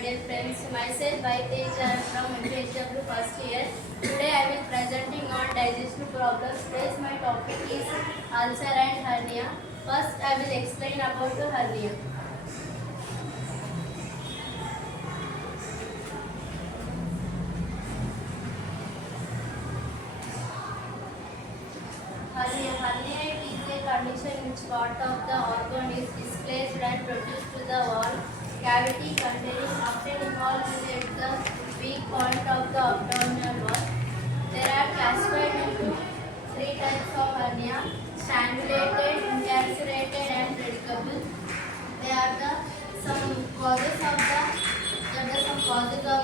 dear friends. Myself Vaitesh, I am from MPHW first year. Today I will presenting on digestive problems. Today's my topic is ulcer and hernia. First I will explain about the hernia. Hernia is a condition in which part of the organ is displaced and produced to the wall cavity containing often involved at the weak point of the abdominal wall. There are classified into three types of hernia: strangulated, incarcerated, and predicable. They are the some causes of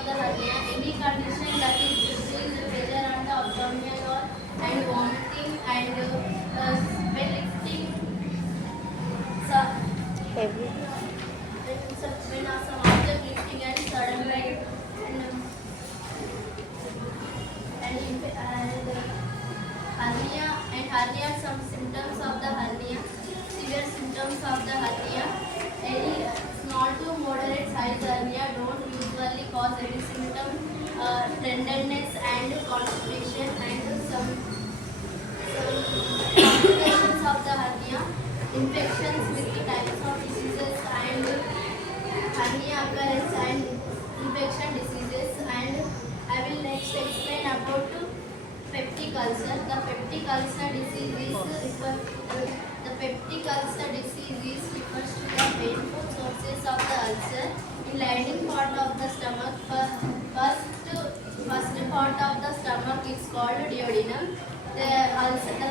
the hernia. Any condition that is increased pressure on the abdominal wall and vomiting and when lifting when some object lifting and sudden pain and hernia some symptoms of the hernia. Severe symptoms of the hernia: any small to moderate size hernia don't usually cause any symptom, tenderness and constipation, and some complications of the hernia, infections with the types of diseases and hernia occurrence and infection diseases. And I will next explain about peptic ulcer. The peptic ulcer disease refers to the painful sources of the ulcer in lining part of the stomach. First part of the stomach is called duodenum. The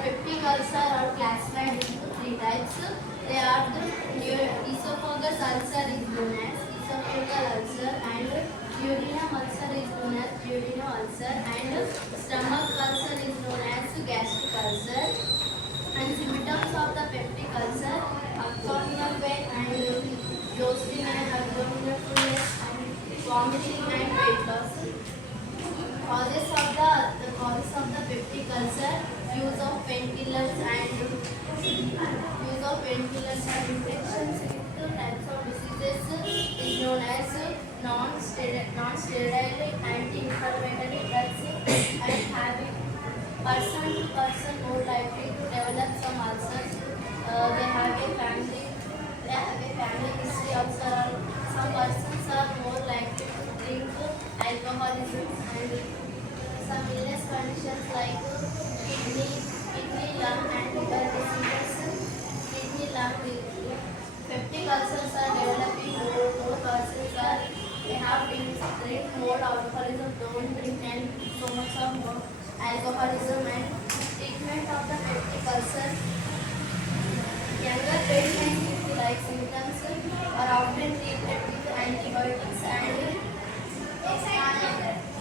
peptic ulcer are classified into three types. They are the esophagus ulcer is known as esophageal ulcer, and duodenum ulcer is known as duodenal ulcer, and stomach ulcer is known as gastric ulcer. And symptoms of the peptic ulcer: abdominal pain and bloating and abdominal fullness and vomiting and weight loss. Causes of the peptic ulcer: use of painkillers and infections with types of diseases is known as non-steroidal anti-inflammatory drugs, and having person to person more likely to develop some ulcers. They have a family history also. Some persons are more likely to drink alcoholism, and some illness conditions like kidney, lung and liver diseases. Peptic ulcers are developing more persons they have been drink more alcoholism, don't drink and so much of more alcoholism. And treatment of the peptic ulcer: younger patients with like symptoms are often treated with antibiotics, and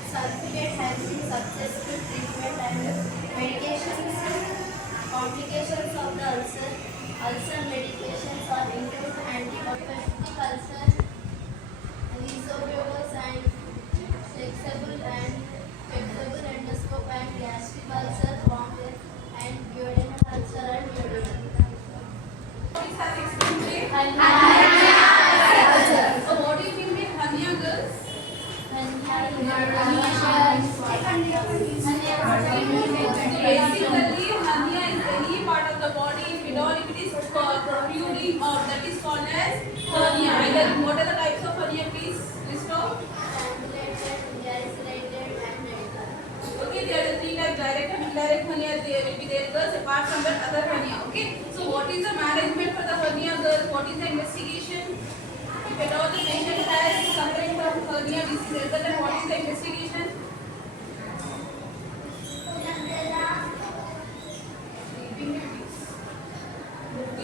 sulfate has been successful treatment and medications. Complications of the ulcer medications are include antibiotic ulcer, esophagus and flexible endoscope, and gastric ulcer, and duodenal ulcer and duodenal. So what do you think with hernia, girls? Basically, hernia is any part of the body. If it is protruding, or that is called as hernia. What are the types of hernia, please list off? Okay, there are three types: direct and indirect hernia. There will be there, girls. Apart from that, other hernia. Okay. So what is the management for the hernia, girls? What is the investigation? If at all the patient has suffering from hernia disease, then what is the investigation?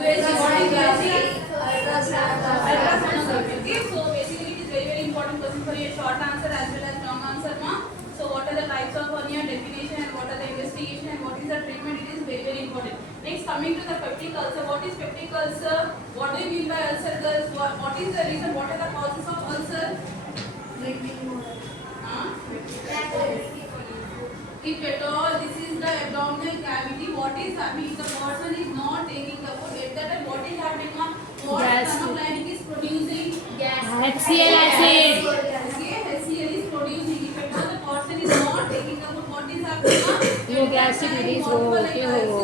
Ultrasonography. Okay, so basically it is very important question for your short answer as well as long answer, ma. So what are the types of hernia, definition, and what are the investigation, and what is the treatment? It is very important. Next, coming to the peptic ulcer. What is peptic ulcer? What do you mean by ulcer, girls? What is the reason? What are the causes of ulcer? If at all this is the abdominal cavity, what is happening? If the person is not taking the food, at that time what is happening? What stomach lining is producing gas. HCl acid. Okay, HCl is producing. If at all the person is not taking up, what is happening? Wo acid release हो के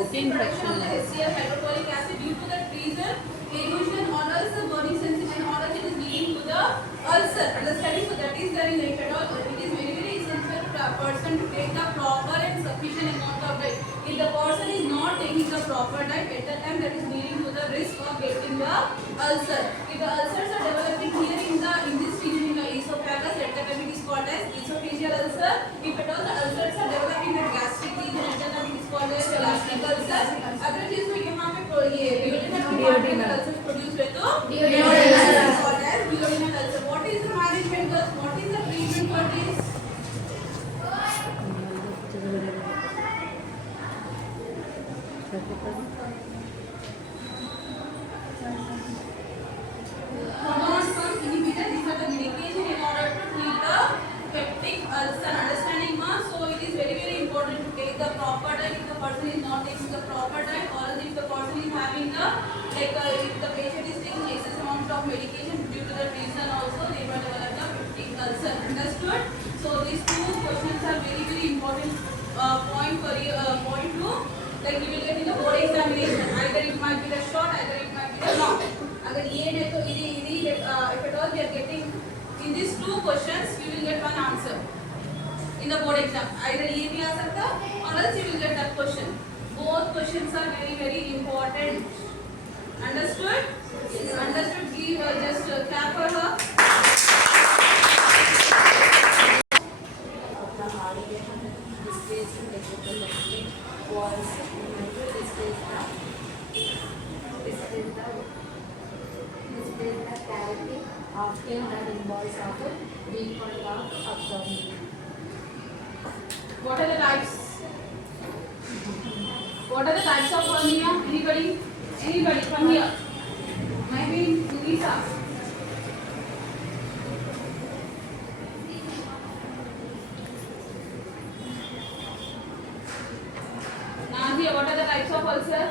Production infection of the HCl hydrochloric acid due to that reason, erosion or else the burning sensation or else it is leading to the ulcer. Understanding? So that is there in the at all. It is very very essential for a person to take the proper and sufficient amount of diet. If the person is not taking the proper diet, at that time that is leading to the risk of getting the ulcer. If the ulcers are developing here in this region in the esophagus, at that time it is called as esophageal ulcer. If at all the ulcers are developing in the gastric region, at that time it is called as gastric ulcer. अगर चीज को यहाँ पे ये duodenal ulcer produce हुए तो duodenal ulcer is called as duodenal ulcer. What is the management? What is the treatment for this? Hormones from inhibitor. These are the medication in order to treat the peptic ulcer. Understanding, ma? So it is very very important to take the proper diet. If the person is not taking the proper diet, or if the person is having the if the patient is taking excess amount of medication due to the reason also they will develop the peptic ulcer. Understood? So these two questions are very very important point for you. Point two, like you will get in the board examination. Either it might be the short, either it might be the long. अगर ये है तो if at all we are getting in these two questions we will get one answer in the board exam. Either ये भी आ सकता or else you will get that question. Both questions are very very important. Understood? Understood. Give just clap for her. After that involves of weak or dark abdomen. What are the types? What are the types of hernia? Anybody? Anybody from here? Maybe Lisa. Nadia, what are the types of ulcer?